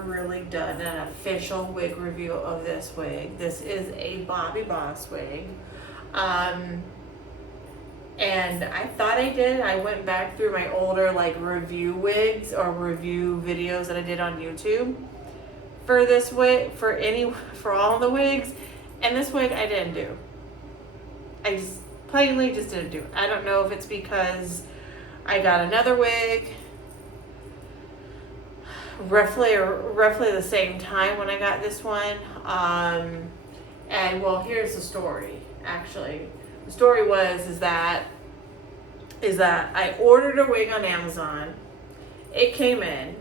really done an official wig review of this wig. This is a Bobbi Boss wig. And I thought I did. I went back through my older like review wigs or review videos that I did on YouTube for this wig, for all the wigs, and this wig I didn't do. I just plainly just didn't do it. I don't know if it's because I got another wig roughly the same time when I got this one. And well, here's the story. Actually, the story is that I ordered a wig on Amazon. It came in,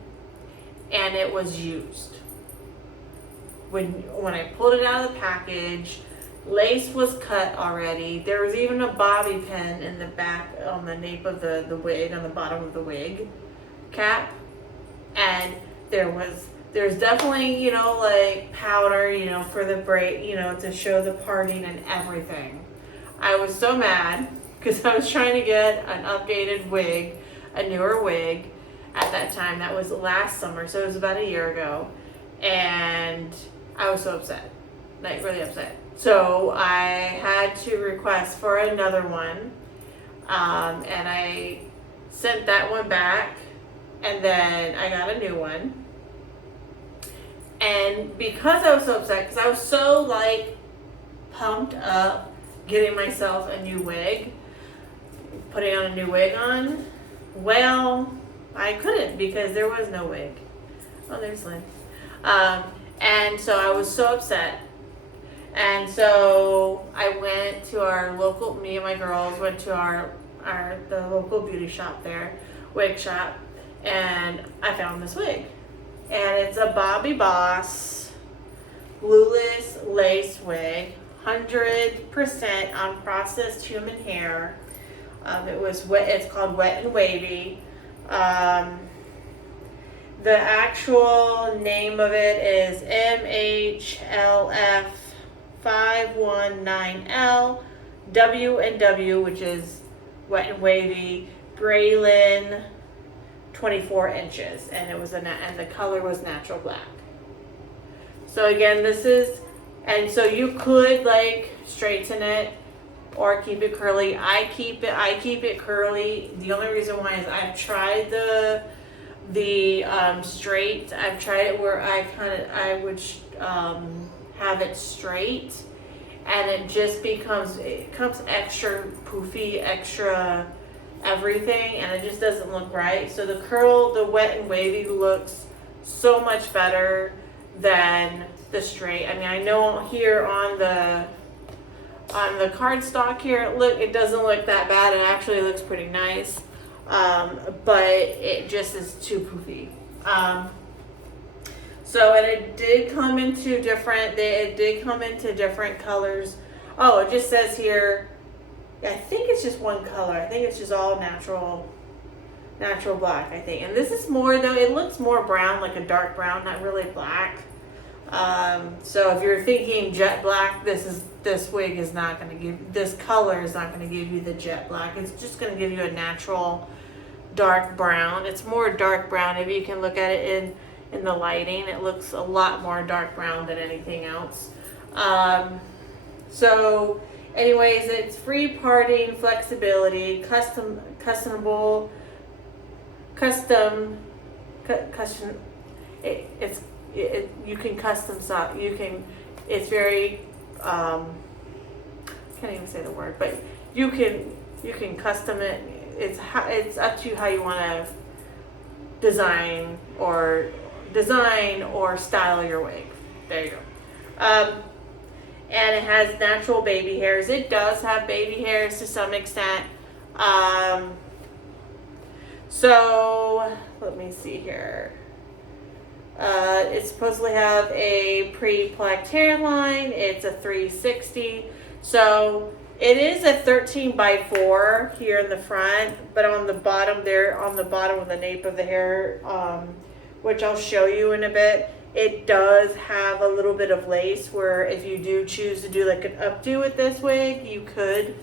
and it was used. When I pulled it out of the package, lace was cut already. There was even a bobby pin in the back on the nape of the wig, on the bottom of the wig cap. And there's definitely, you know, like powder, you know, for the braid, you know, to show the parting and everything. I was so mad because I was trying to get an updated wig, a newer wig at that time. That was last summer, so it was about a year ago. And I was so upset, like really upset. So I had to request for another one, and I sent that one back, and then I got a new one. And because I was so upset, because I was so like pumped up getting myself a new wig, putting on a new wig on, well, I couldn't because there was no wig. Oh, there's Lynn. And so I was so upset. And so I went to our local, me and my girls went to the local beauty shop there, wig shop, and I found this wig. And it's a Bobbi Boss glueless lace wig, 100% unprocessed human hair. It's called Wet and Wavy. The actual name of it is MHLF519L W&W, which is Wet and Wavy, Braylon, 24 inches, and and the color was natural black. So again, so you could like straighten it or keep it curly. I keep it curly. The only reason why is I've tried the straight. I've tried it where I would have it straight, and it just becomes extra poofy, extra everything, and it just doesn't look right. So the Wet and Wavy looks so much better than the straight. I mean, I know here on the cardstock here, it doesn't look that bad. It actually looks pretty nice. But it just is too poofy. So, and it did come into different colors. Oh, it just says here, I think it's just one color. I think it's just all natural black, I think. And this is more, though, it looks more brown, like a dark brown, not really black. So if you're thinking jet black, this wig is not going to give, this color is not going to give you the jet black. It's just going to give you a natural dark brown. It's more dark brown. If you can look at it in the lighting, it looks a lot more dark brown than anything else. So anyways, it's free parting, flexibility, customizable, you can custom style. It's very, can't even say the word, but you can custom it. It's up to you how you want to design or style your wig. There you go. And it has natural baby hairs. It does have baby hairs to some extent. So let me see here. It supposedly have a pre-plucked hairline. It's a 360. So it is a 13x4 here in the front, but on the bottom there, on the bottom of the nape of the hair, which I'll show you in a bit, it does have a little bit of lace where if you do choose to do like an updo with this wig, you could.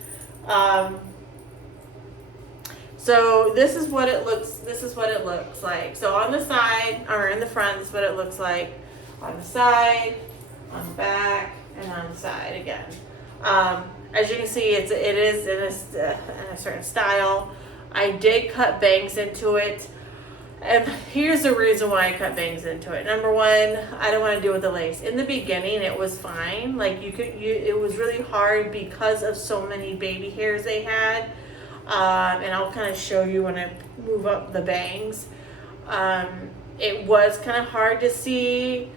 So this is what it looks. This is what it looks like. So on the side or in the front, this is what it looks like. On the side, on the back, and on the side again. As you can see, it is in a certain style. I did cut bangs into it. And here's the reason why I cut bangs into it. Number one, I don't want to deal with the lace. In the beginning, it was fine. Like it was really hard because of so many baby hairs they had. And I'll kind of show you when I move up the bangs. It was kind of hard to see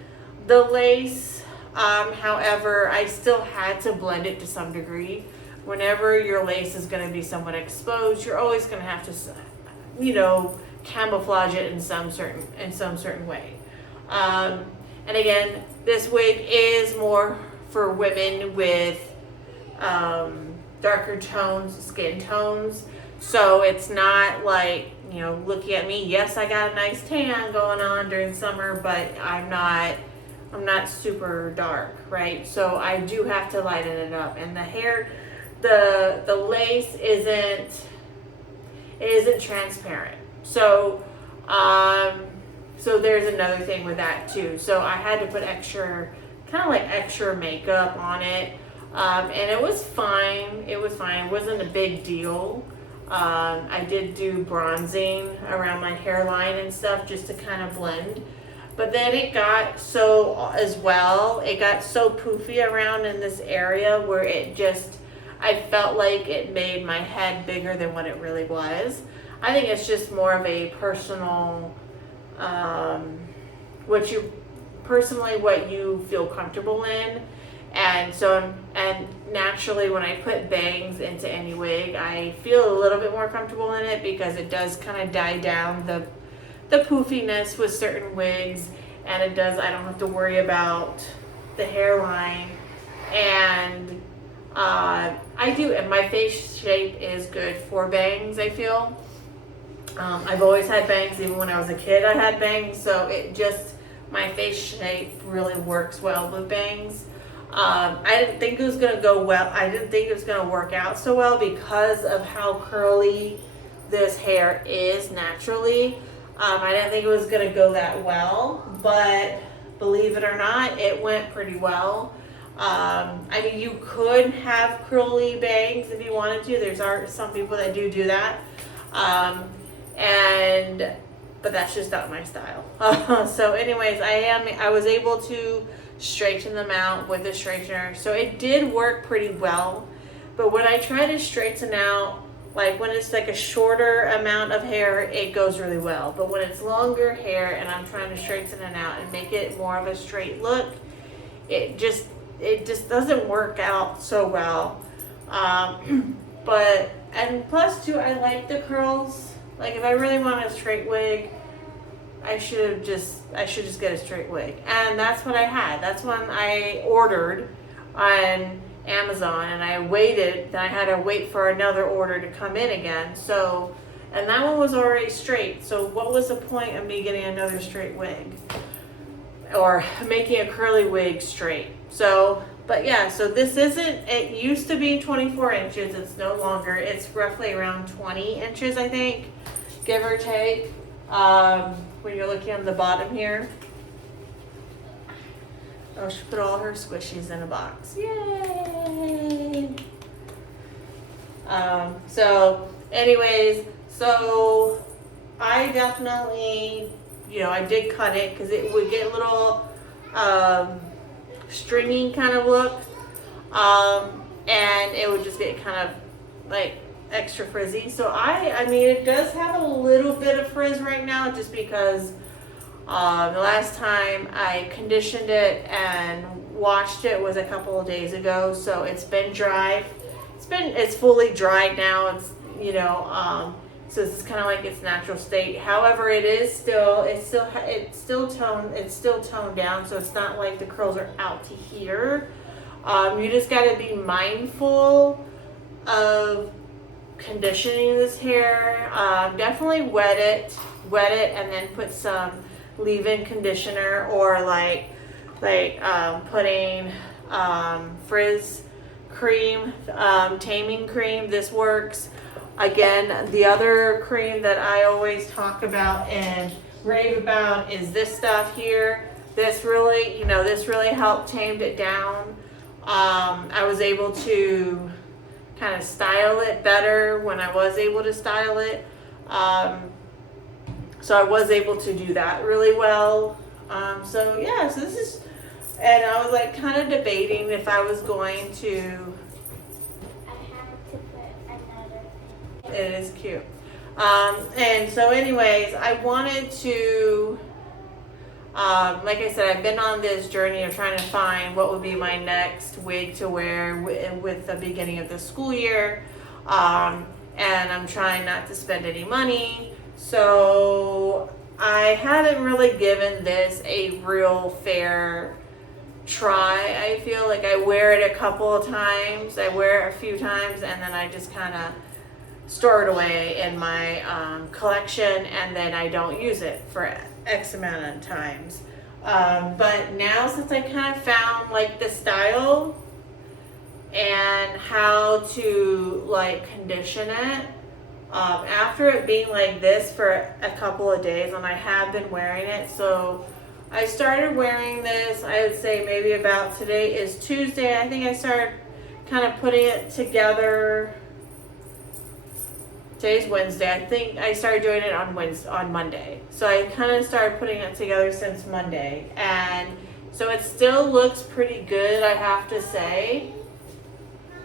the lace. However, I still had to blend it to some degree. Whenever your lace is going to be somewhat exposed, you're always going to have to, camouflage it in some certain way. And again, this wig is more for women with darker tones, skin tones. So it's not like, looking at me, yes, I got a nice tan going on during summer, but I'm not super dark, right? So I do have to lighten it up. And the hair, the lace isn't transparent. So there's another thing with that too. So I had to put extra makeup on it. And it was fine. It wasn't a big deal. I did do bronzing around my hairline and stuff just to kind of blend. But then it got so poofy around in this area where I felt like it made my head bigger than what it really was. I think it's just more of a personal, what you feel comfortable in. And naturally when I put bangs into any wig, I feel a little bit more comfortable in it because it does kind of die down the poofiness with certain wigs, and I don't have to worry about the hairline. And and my face shape is good for bangs, I feel. I've always had bangs. Even when I was a kid, I had bangs. So my face shape really works well with bangs. I didn't think it was going to go well. I didn't think it was going to work out so well because of how curly this hair is naturally. I didn't think it was going to go that well, but believe it or not, it went pretty well. You could have curly bangs if you wanted to. There's some people that do that. But that's just not my style. So anyways, I was able to straighten them out with a straightener. So it did work pretty well. But when I try to straighten out, like when it's like a shorter amount of hair, it goes really well. But when it's longer hair and I'm trying to straighten it out and make it more of a straight look, it just doesn't work out so well. And plus too, I like the curls. Like if I really want a straight wig, I should just get a straight wig. And that's what I had. That's when I ordered on Amazon, and I waited. Then I had to wait for another order to come in again. So, and that one was already straight. So what was the point of me getting another straight wig or making a curly wig straight? So, but yeah, so it used to be 24 inches. It's no longer. It's roughly around 20 inches, I think, give or take. When you're looking on the bottom here. Oh, she put all her squishies in a box. Yay! So anyways, so I definitely, I did cut it because it would get a little stringy kind of look. And it would just get kind of like extra frizzy. So it does have a little bit of frizz right now just because the last time I conditioned it and washed it was a couple of days ago. So it's been dry. It's fully dried now. It's so this is kind of like its natural state. However, it's still toned down, so it's not like the curls are out to here. You just got to be mindful of conditioning this hair. Definitely wet it, and then put some leave-in conditioner or putting frizz cream, taming cream. This works. Again, the other cream that I always talk about and rave about is this stuff here. This really, this really helped tamed it down. I was able to kind of style it better when I was able to style it. So I was able to do that really well. So yeah, so this is, and I was like kind of debating if I was going to. I have to put another thing. It is cute. And so anyways, I wanted to, like I said, I've been on this journey of trying to find what would be my next wig to wear with the beginning of the school year. And I'm trying not to spend any money. So I haven't really given this a real fair try. I feel like I wear it a couple of times. I wear it a few times and then I just kind of store it away in my collection, and then I don't use it for X amount of times. But now, since I kind of found like the style and how to like condition it, after it being like this for a couple of days, and I have been wearing it, so I started wearing this, I would say maybe about, today is Tuesday, I think I started kind of putting it together. Today's Wednesday. I think I started doing it on Monday. So I kind of started putting it together since Monday. And so it still looks pretty good, I have to say.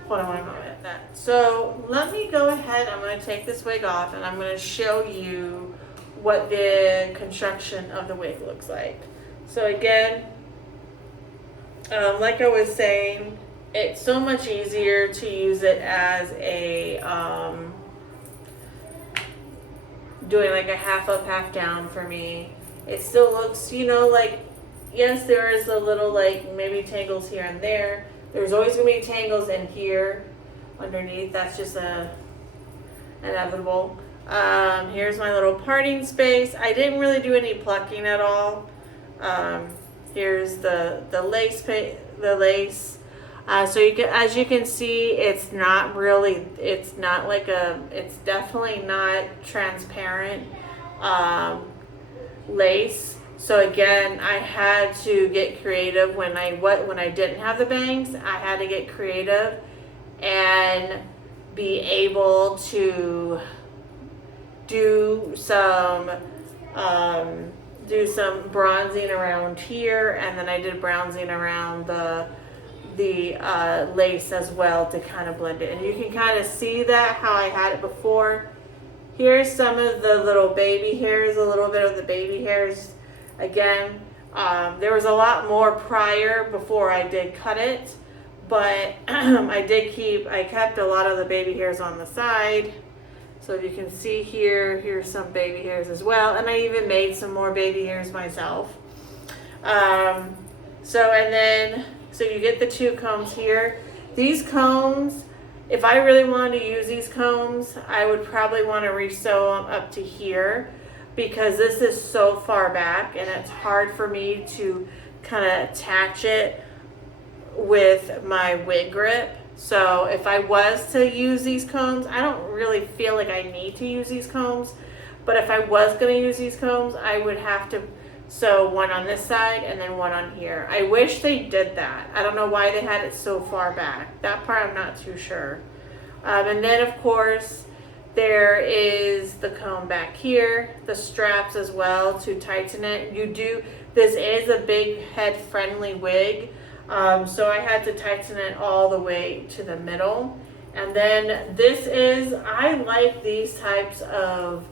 Hold on one moment. So let me go ahead. I'm going to take this wig off and I'm going to show you what the construction of the wig looks like. So again, like I was saying, it's so much easier to use it as a doing like a half up, half down for me. It still looks, like, yes, there is a little like maybe tangles here and there. There's always gonna be tangles in here underneath. That's just inevitable. Here's my little parting space. I didn't really do any plucking at all. Here's the lace. So you can, as you can see, it's not really, it's definitely not transparent lace. So again, I had to get creative when I didn't have the bangs. I had to get creative and be able to do some bronzing around here, and then I did bronzing around the lace as well to kind of blend it. And you can kind of see that how I had it before. Here's some of the little baby hairs, a little bit of the baby hairs. Again, there was a lot more prior before I did cut it, but I kept a lot of the baby hairs on the side. So if you can see here's some baby hairs as well. And I even made some more baby hairs myself. So you get the two combs here. These combs, if I really wanted to use these combs, I would probably want to resew them up to here, because this is so far back and it's hard for me to kind of attach it with my wig grip. So if I was to use these combs, I don't really feel like I need to use these combs, but if I was going to use these combs, I would have to sew one on this side and then one on here. I wish they did that. I don't know why they had it so far back. That part I'm not too sure. And then of course there is the comb back here, the straps as well to tighten it. This is a big head friendly wig. So I had to tighten it all the way to the middle. And then I like these types of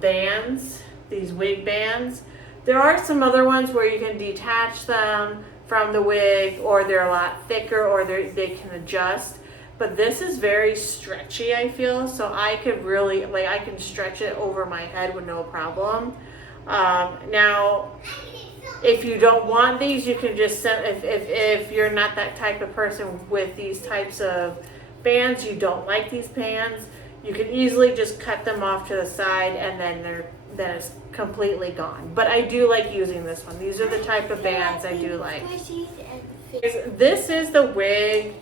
bands, these wig bands. There are some other ones where you can detach them from the wig, or they're a lot thicker, or they can adjust. But this is very stretchy, I feel, so I could really, I can stretch it over my head with no problem. Now, if you don't want these, you can just if you're not that type of person with these types of bands, you don't like these bands, you can easily just cut them off to the side, and then it's completely gone. But I do like using this one. These are the type of bands I do like. This is the wig.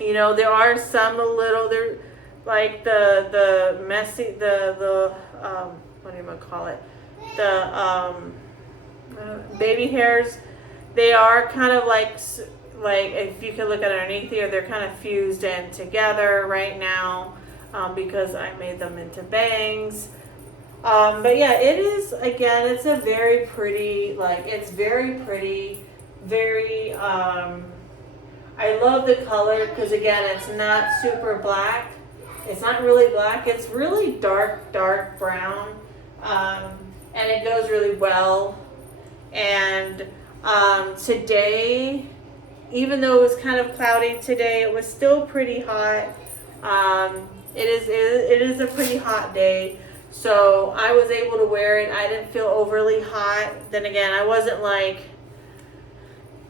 You know, there are some a little, there, like the messy, the what do you want to call it? The baby hairs, they are kind of like if you can look at underneath here, they're kind of fused in together right now because I made them into bangs. But yeah, it is, again, it's a very pretty, like, it's very pretty, very, I love the color because, again, it's not super black. It's not really black. It's really dark brown. And it goes really well. And today, even though it was kind of cloudy today, it was still pretty hot. It is a pretty hot day. So I was able to wear it. I didn't feel overly hot. Then again, I wasn't like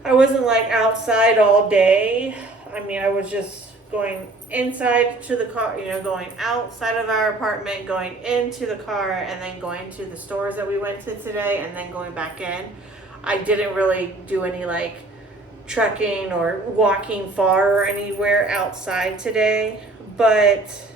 outside all day. I mean, I was just going inside to the car, you know, going outside of our apartment, going into the car, and then going to the stores that we went to today, and then going back in. I didn't really do any like trekking or walking far or anywhere outside today, but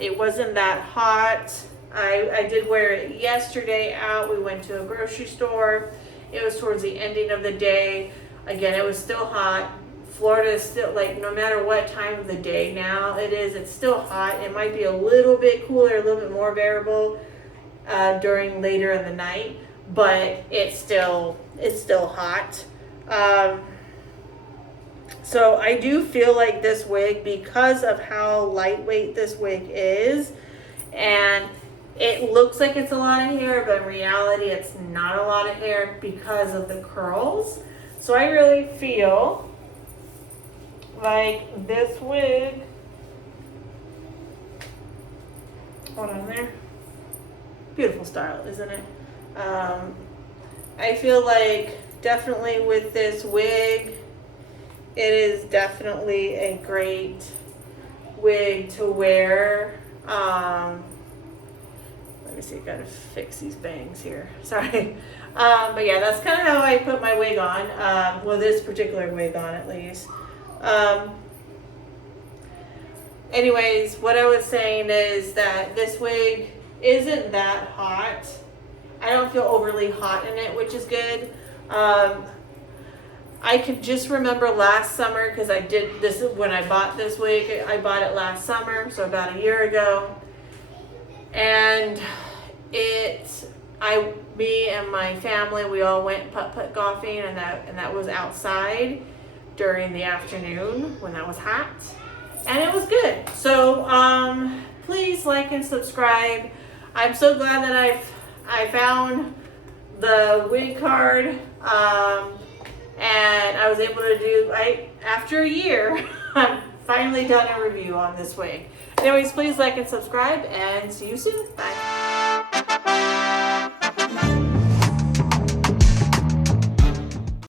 it wasn't that hot. I did wear it yesterday out. We went to a grocery store. It was towards the ending of the day. Again, it was still hot. Florida is still, like, no matter what time of the day now it's still hot. It might be a little bit cooler, a little bit more bearable during later in the night, but it's still hot. So I do feel like this wig, because of how lightweight this wig is, and it looks like it's a lot of hair, but in reality it's not a lot of hair because of the curls. So I really feel like this wig, hold on there, beautiful style, isn't it? I feel like definitely with this wig, it is definitely a great wig to wear. Let me see, gotta fix these bangs here. Sorry. But yeah, that's kind of how I put my wig on. Well, this particular wig on, at least. Anyways, what I was saying is that this wig isn't that hot. I don't feel overly hot in it, which is good. I could just remember last summer, because I did this when I bought this wig. I bought it last summer, so about a year ago. And me and my family, we all went putt-putt golfing, and that was outside during the afternoon when that was hot. And it was good. So please like and subscribe. I'm so glad that I found the wig card. And I was able to do, after a year, I've finally done a review on this wig. Anyways, please like and subscribe, and see you soon. Bye.